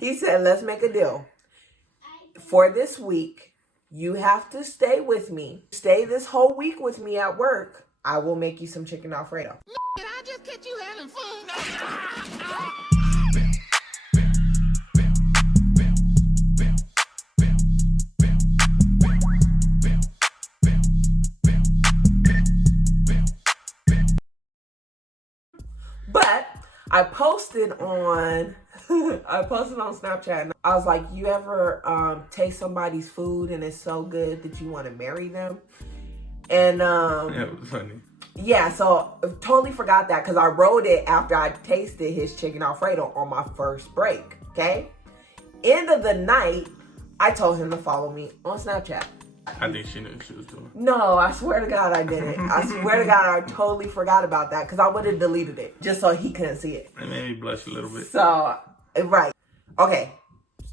He said, let's make a deal. For this week, you have to stay with me. Stay this whole week with me at work. I will make you some chicken Alfredo. Did I just catch you having fun? But I posted on Snapchat, and I was like, you ever taste somebody's food and it's so good that you want to marry them? And yeah, it was funny. Yeah, so I totally forgot that because I wrote it after I tasted his chicken Alfredo on my first break. Okay, end of the night, I told him to follow me on Snapchat. I think she knew what she was doing. No, I swear to God I didn't. I swear to God I totally forgot about that because I would have deleted it just so he couldn't see it. It made me blush a little bit. So, right. Okay,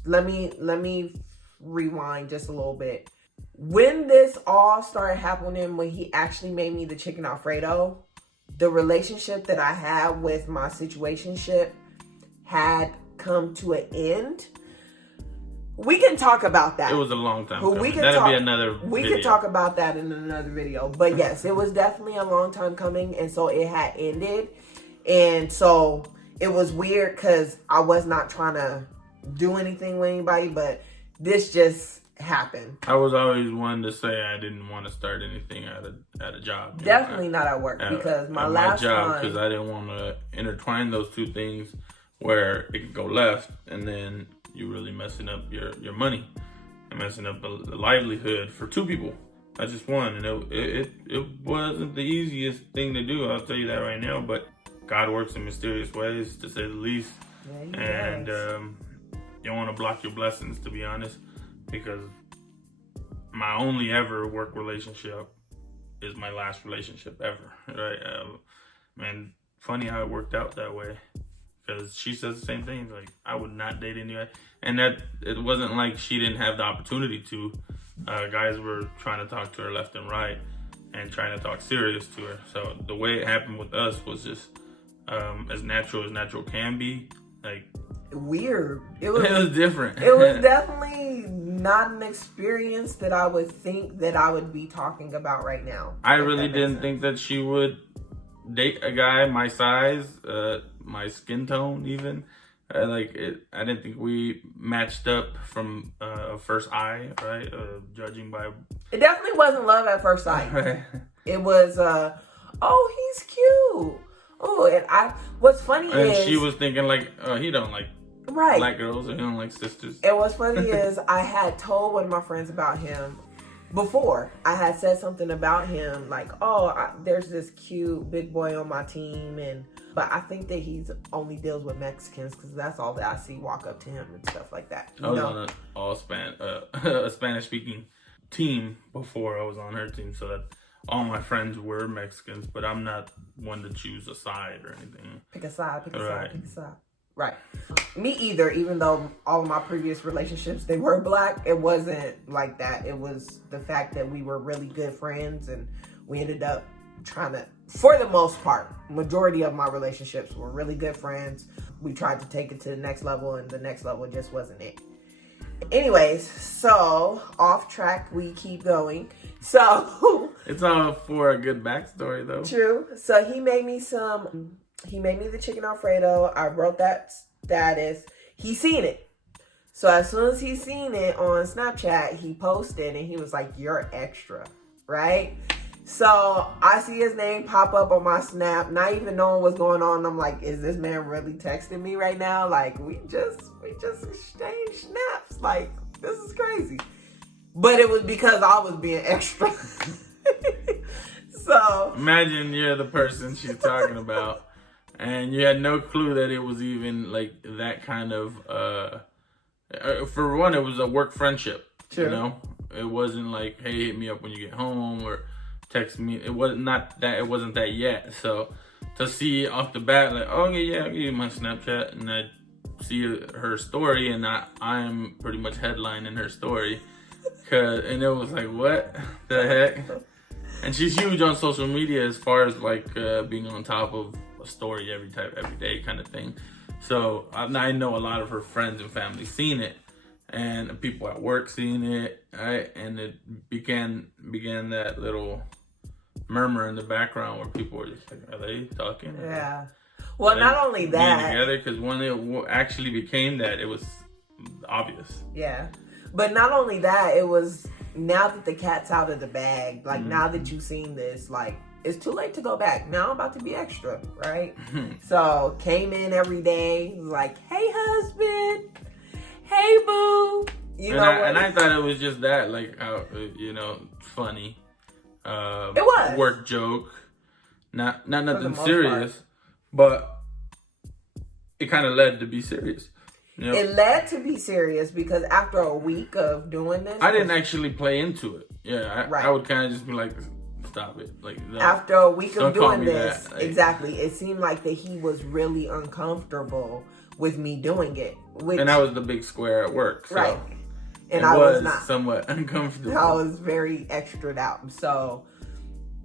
let me rewind just a little bit. When this all started happening, when he actually made me the chicken Alfredo, the relationship that I had with my situationship had come to an end. We can talk about that. It was a long time But coming. That'll be another We video. can talk about that in another video. But yes, it was definitely a long time coming. And so it had ended. And so it was weird because I was not trying to do anything with anybody. But this just happened. I was always one to say I didn't want to start anything at a job. Definitely not at work because my last job, because I didn't want to intertwine those two things where it could go left and then you really messing up your money and messing up the livelihood for two people, not just one. And it wasn't the easiest thing to do, I'll tell you that right now, but God works in mysterious ways, to say the least. Yeah, and you don't want to block your blessings, to be honest, because my only ever work relationship is my last relationship ever, right? Man, funny how it worked out that way. Because she says the same things, like, I would not date anybody. And that, it wasn't like she didn't have the opportunity to. Guys were trying to talk to her left and right and trying to talk serious to her. So the way it happened with us was just as natural can be. Like, weird. It was different. It was definitely not an experience that I would think that I would be talking about right now. I really didn't think that she would date a guy my size, my skin tone even. I didn't think we matched up from first eye, right? Judging by... It definitely wasn't love at first sight. Right. It was, oh, he's cute. Oh, and what's funny is... And she was thinking like, he don't like black girls, or he don't like sisters. And what's funny is I had told one of my friends about him before. I had said something about him like, there's this cute big boy on my team, but I think that he's only deals with Mexicans because that's all that I see walk up to him and stuff like that. I was on a Spanish-speaking team before I was on her team, so that all my friends were Mexicans, but I'm not one to choose a side or anything. Pick a side. Right. Me either, even though all of my previous relationships, they were black, it wasn't like that. It was the fact that we were really good friends and we ended up trying to, for the most part, majority of my relationships were really good friends. We tried to take it to the next level and the next level just wasn't it. Anyways, so off track, we keep going. So it's all for a good backstory though. True. So he made me the chicken Alfredo. I wrote that status. He seen it. So as soon as he seen it on Snapchat, he posted and he was like, "You're extra," right? So I see his name pop up on my Snap, not even knowing what's going on. I'm like, is this man really texting me right now? Like, we just exchanged snaps. Like, this is crazy. But it was because I was being extra. So imagine you're the person she's talking about and you had no clue that it was even like that kind of for one, it was a work friendship. True. You know, it wasn't like, hey, hit me up when you get home or text me. It wasn't that yet. So to see off the bat, like, oh yeah, I'll give you my Snapchat, and I see her story, and I'm pretty much headlining her story, and it was like, what the heck? And she's huge on social media as far as like being on top of a story every day kind of thing. So I know a lot of her friends and family seen it, and people at work seen it, right? And it began that little murmur in the background where people were just like, "Are they talking? Yeah. Well, not only that, together, because when it actually became that, it was obvious. Yeah, but not only that, it was now that the cat's out of the bag. Like now that you've seen this, like it's too late to go back. Now I'm about to be extra, right? So came in every day, like, "Hey, husband. Hey, boo." And I thought it was just that, like, funny. It was work joke, not nothing part. serious, but it kind of led to be serious. You know? It led to be serious because after a week of doing this, I didn't actually play into it. Yeah, I would kind of just be like, "Stop it!" Like after a week of doing this, that. Like, exactly, it seemed like that he was really uncomfortable with me doing it. And I was the big square at work, so right? And I was not somewhat uncomfortable. I was very extra'd out. So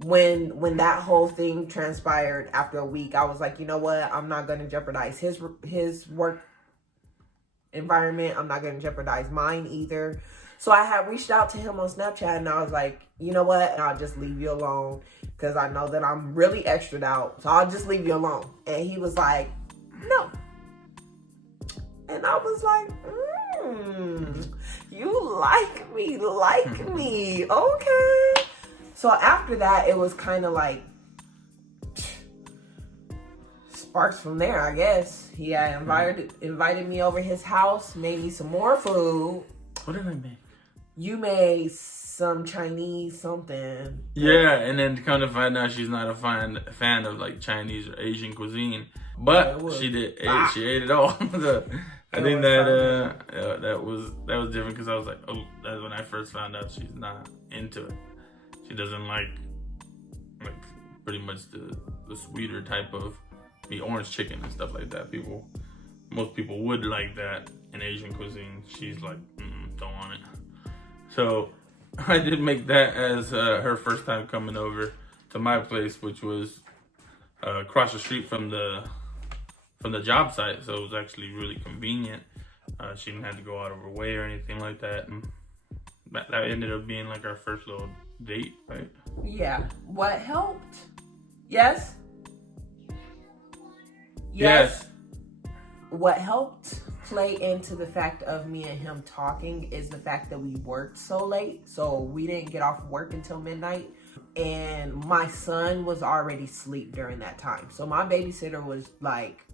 when that whole thing transpired after a week, I was like, you know what? I'm not going to jeopardize his work environment. I'm not going to jeopardize mine either. So I had reached out to him on Snapchat and I was like, you know what? I'll just leave you alone because I know that I'm really extra'd out. So I'll just leave you alone. And he was like, no. And I was like, you like me. Okay. So after that, it was kind of like sparks from there, I guess. He had invited me over his house, made me some more food. What did I make? You made some Chinese something. Yeah, and then come to find out she's not a fan of like Chinese or Asian cuisine, but she ate it all. So I think that was different because I was like, oh, that's when I first found out she's not into it. She doesn't like pretty much the sweeter type of orange chicken and stuff like that. Most people would like that in Asian cuisine. She's like, don't want it. So I did make that as her first time coming over to my place, which was across the street from the job site. So it was actually really convenient. She didn't have to go out of her way or anything like that. And that ended up being like our first little date, right? Yeah. What helped? Yes. What helped play into the fact of me and him talking is the fact that we worked so late. So we didn't get off work until midnight. And my son was already asleep during that time. So my babysitter was like,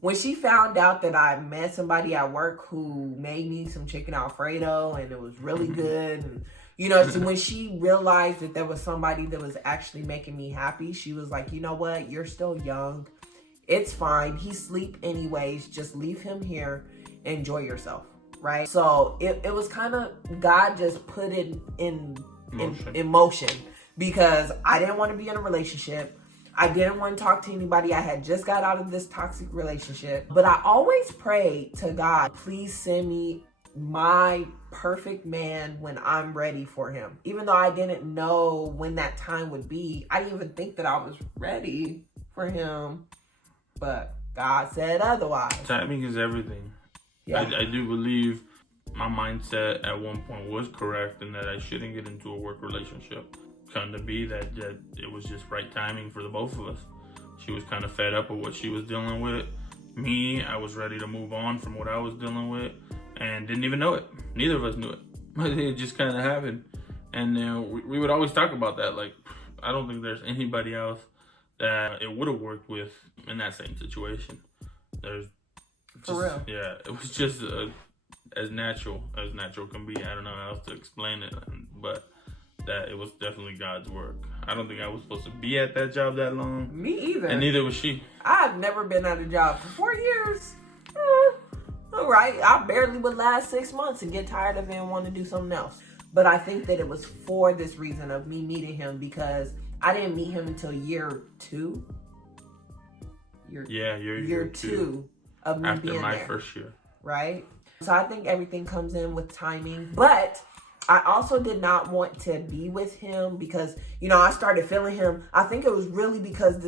when she found out that I met somebody at work who made me some chicken Alfredo and it was really good, and so when she realized that there was somebody that was actually making me happy, she was like, you know what, you're still young. It's fine. He's asleep anyways. Just leave him here. Enjoy yourself. Right? So it was kind of, God just put it in motion because I didn't want to be in a relationship. I didn't want to talk to anybody. I had just got out of this toxic relationship. But I always prayed to God, please send me my perfect man when I'm ready for him. Even though I didn't know when that time would be, I didn't even think that I was ready for him. But God said otherwise. Timing is everything. Yeah. I do believe my mindset at one point was correct and that I shouldn't get into a work relationship. Come to be that it was just right timing for the both of us. She was kind of fed up with what she was dealing with. Me, I was ready to move on from what I was dealing with and didn't even know it. Neither of us knew it. It just kind of happened. And we would always talk about that. Like, I don't think there's anybody else that it would have worked with in that same situation. There's just, for real. Yeah, it was just as natural can be. I don't know how else to explain it, but that it was definitely God's work. I don't think I was supposed to be at that job that long. Me either. And neither was she. I've never been at a job for 4 years. All right, I barely would last 6 months and get tired of it and want to do something else. But I think that it was for this reason of me meeting him because I didn't meet him until year 2. Year two of me after being my there, first year. Right? So I think everything comes in with timing. But I also did not want to be with him because, I started feeling him. I think it was really because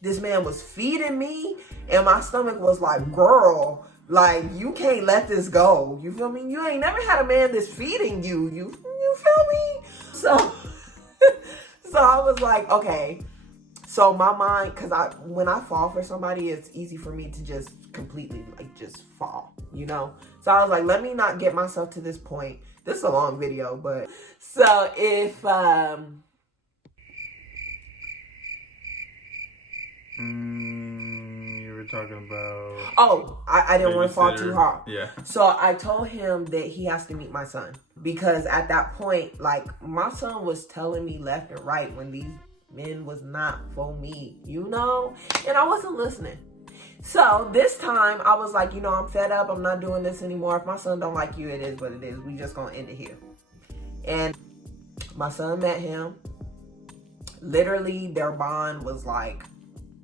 This man was feeding me, and my stomach was like, girl, like, you can't let this go. You feel me? You ain't never had a man that's feeding you. You feel me? So, so I was like, okay. So my mind, because when I fall for somebody, it's easy for me to just completely, like, just fall, you know? So I was like, let me not get myself to this point. This is a long video, but... So if... You were talking about... Oh, I didn't want to fall too hard. Yeah. So I told him that he has to meet my son. Because at that point, like, my son was telling me left and right when these men was not for me, you know? And I wasn't listening. So this time, I was like, you know, I'm fed up. I'm not doing this anymore. If my son don't like you, it is what it is. We just gonna end it here. And my son met him. Literally, their bond was like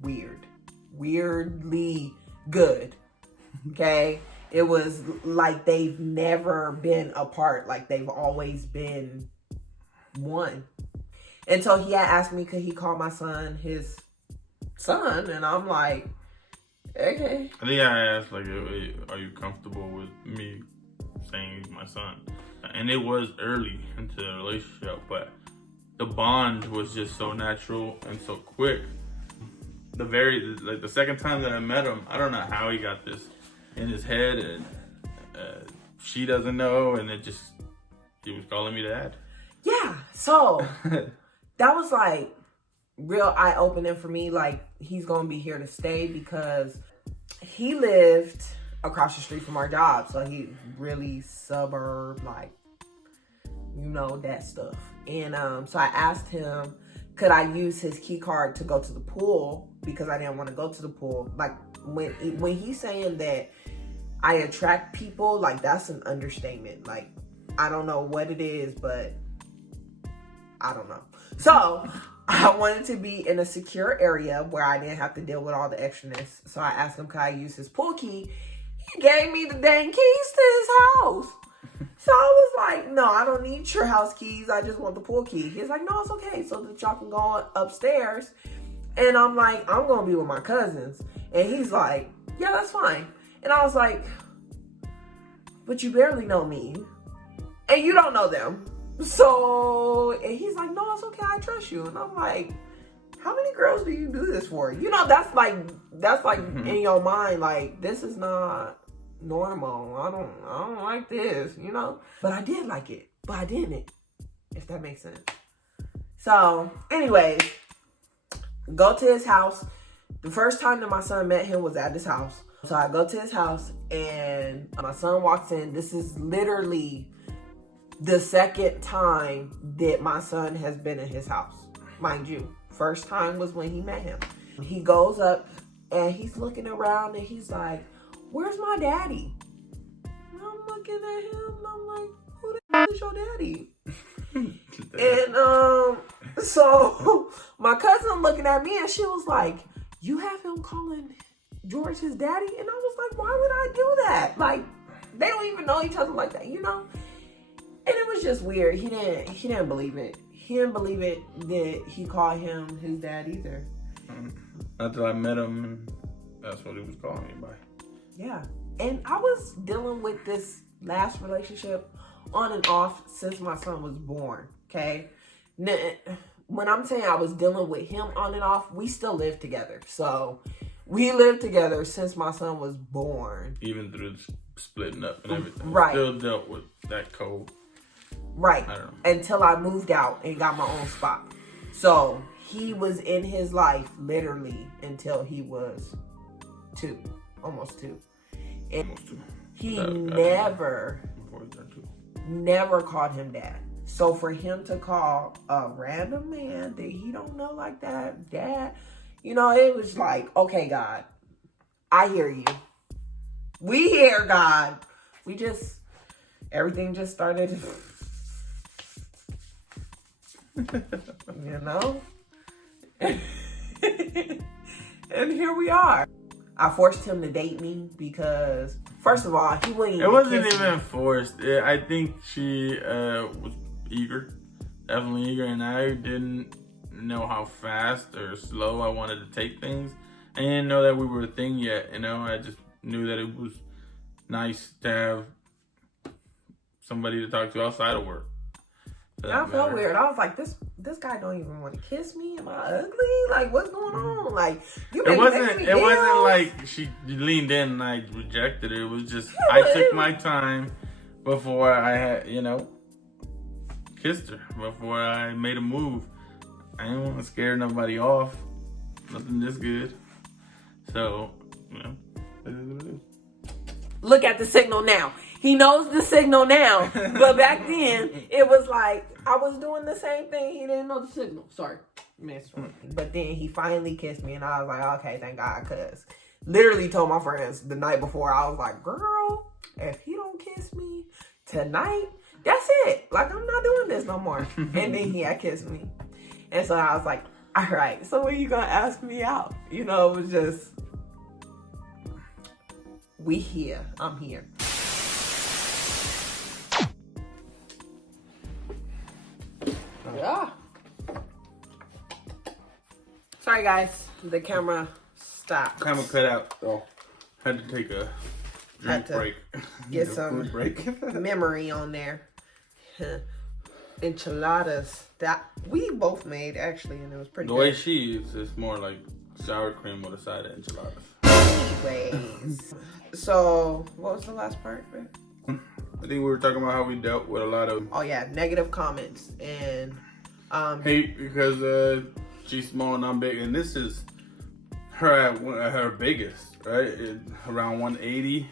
weirdly good. Okay? It was like they've never been apart. Like they've always been one. Until he had asked me, could he call my son his son? And I'm like, okay. I think I asked, like, are you comfortable with me saying he's my son? And it was early into the relationship, but the bond was just so natural and so quick. The second time that I met him, I don't know how he got this in his head, and she doesn't know, and he was calling me dad. Yeah, so that was like real eye-opening for me. Like, he's gonna be here to stay because he lived across the street from our job, so he really suburb, like, you know, that stuff. And so I asked him, could I use his key card to go to the pool, because I didn't want to go to the pool. Like, when he's saying that I attract people, like, that's an understatement. Like, I don't know what it is, but I don't know. So I wanted to be in a secure area where I didn't have to deal with all the extraness. So I asked him, could I use his pool key? He gave me the dang keys to his house. So I was like, no, I don't need your house keys. I just want the pool key. He's like, no, it's okay, so that y'all can go upstairs. And I'm like, I'm going to be with my cousins. And he's like, yeah, that's fine. And I was like, but you barely know me. And you don't know them. So, and he's like, no, it's okay, I trust you. And I'm like, how many girls do you do this for? You know, that's like in your mind, like, this is not normal. I don't like this, you know? But I did like it, but I didn't, if that makes sense. So, anyways, go to his house. The first time that my son met him was at his house. So I go to his house and my son walks in. This is literally the second time that my son has been in his house. Mind you, first time was when he met him. He goes up and he's looking around and he's like, where's my daddy? And I'm looking at him and I'm like, who the hell is your daddy? And so my cousin looking at me and she was like, you have him calling George his daddy? And I was like, why would I do that? Like, they don't even know each other like that, you know? And it was just weird. He didn't believe it. He didn't believe it that he called him his dad either. Until I met him, and that's what he was calling me by. Yeah. And I was dealing with this last relationship on and off since my son was born, okay? When I'm saying I was dealing with him on and off, we still live together. So we lived together since my son was born. Even through the splitting up and everything. Right. Still dealt with that cold. Right. I don't know. Until I moved out and got my own spot. So he was in his life literally until he was almost two. And Almost two. he Before he turned two. never called him dad. So for him to call a random man that he don't know like that, dad, you know, it was like, okay, God, I hear you. We hear God. Everything just started, you know? And here we are. I forced him to date me because, first of all, he wouldn't even It wasn't kiss even me. forced. I think she was eager. Definitely eager. And I didn't know how fast or slow I wanted to take things. I didn't know that we were a thing yet, you know. I just knew that it was nice to have somebody to talk to outside of work. I felt weird. I was like, this guy don't even want to kiss me. Am I ugly? Like, what's going on? Like, it wasn't like she leaned in and I rejected it. It was just I took my time before I had, you know, kissed her, before I made a move. I didn't want to scare nobody off. Nothing this good. So, you know, it is what it is. Look at the signal now. He knows the signal now. But back then, it was like, I was doing the same thing. He didn't know the signal. Sorry. But then he finally kissed me, and I was like, okay, thank God. Because literally told my friends the night before, I was like, girl, if he don't kiss me tonight, that's it. Like, I'm not doing this no more. And then he had kissed me. And so I was like, all right, so when you going to ask me out? You know, it was just, we here. I'm here. Yeah. Sorry, guys. The camera stopped. Camera cut out, so had to take a drink break. Get some food break. memory on there. Enchiladas that we both made, actually, and it was pretty The good. way she eats, it's more like sour cream with a side of enchiladas. Anyways. So, what was the last part, Rick? I think we were talking about how we dealt with a lot of Negative comments and hate because she's small and I'm big, and this is her at her biggest, right? Around 180.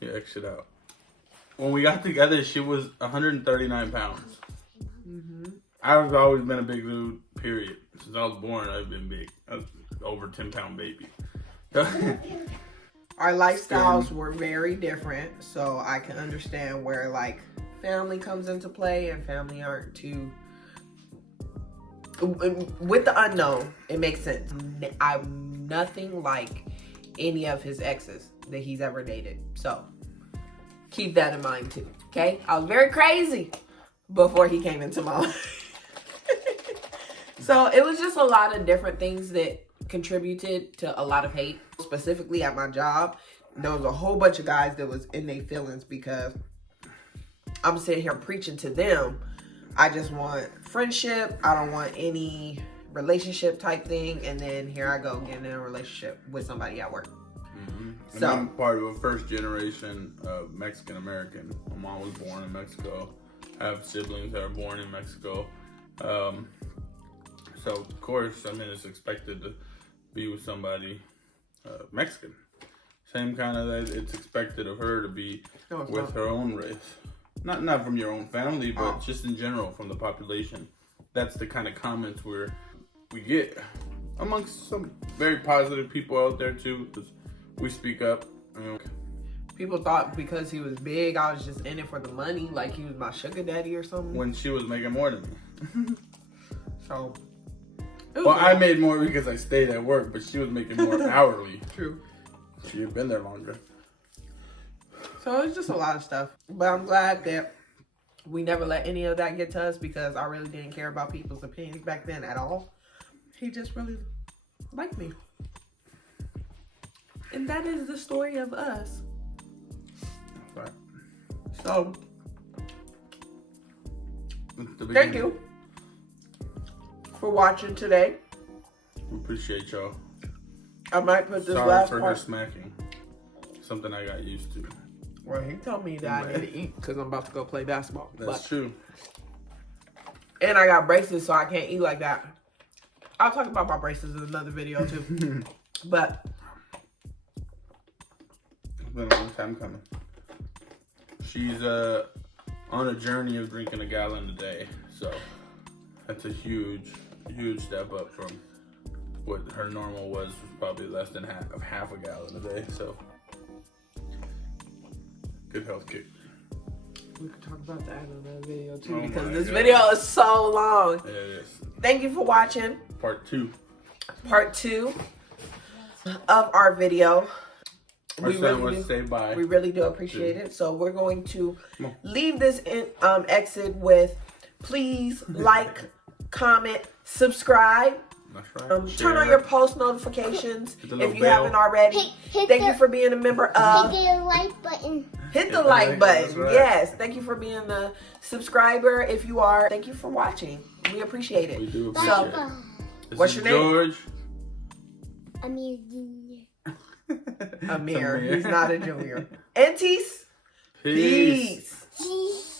Yeah, X it out. When we got together, she was 139 pounds. I've always been a big dude, period. Since I was born, I've been big. I was over 10-pound baby. our lifestyles were very different, so I can understand where like family comes into play and family aren't too with the unknown. It makes sense. I'm nothing like any of his exes that he's ever dated, so keep that in mind too. Okay, I was very crazy before he came into my life. So it was just a lot of different things that contributed to a lot of hate. Specifically at my job, there was a whole bunch of guys that was in their feelings because I'm sitting here preaching to them. I just want friendship. I don't want any relationship type thing. And then here I go getting in a relationship with somebody at work. And I'm part of a first generation of Mexican American. My mom was born in Mexico. I have siblings that are born in Mexico. So of course, I mean, it's expected to be with somebody Mexican. Same kind of that it's expected of her to be with her own race. Not from your own family, but just in general from the population. That's the kind of comments we get amongst some very positive people out there too. 'Cause we speak up. People thought because he was big, I was just in it for the money, like he was my sugar daddy or something. When she was making more than me. So, well, I made more because I stayed at work, but she was making more hourly. True. She had been there longer. So it's just a lot of stuff. But I'm glad that we never let any of that get to us because I really didn't care about people's opinions back then at all. He just really liked me. And that is the story of us. Right. So, thank you for watching today. We appreciate y'all. I might put this Sorry last for part. her smacking. Something I got used to. Well, he told me that I need to eat because I'm about to go play basketball. That's true. And I got braces, so I can't eat like that. I'll talk about my braces in another video too. But It's been a long time coming. She's on a journey of drinking a gallon a day, so that's a huge step up from what her normal was probably less than half a gallon a day. So good health kick. we could talk about that in another video too, Oh because my this God. video is so long. Yeah, it is. Thank you for watching Part 2. part 2 of our video. Our son wants to say bye. We really do appreciate it. So we're going to leave this exit with please like, comment, subscribe. That's right. Turn on your post notifications Hit the if little you bell. haven't already. Thank you for being a member of. Hit the like button. Hit the like button. That's right. Yes. Thank you for being a subscriber. If you are, thank you for watching. We appreciate it. We do Bye appreciate bye. it. This What's is your name? George. Amir Jr. Amir. He's not a junior. And Tiese. Peace. Peace. Peace.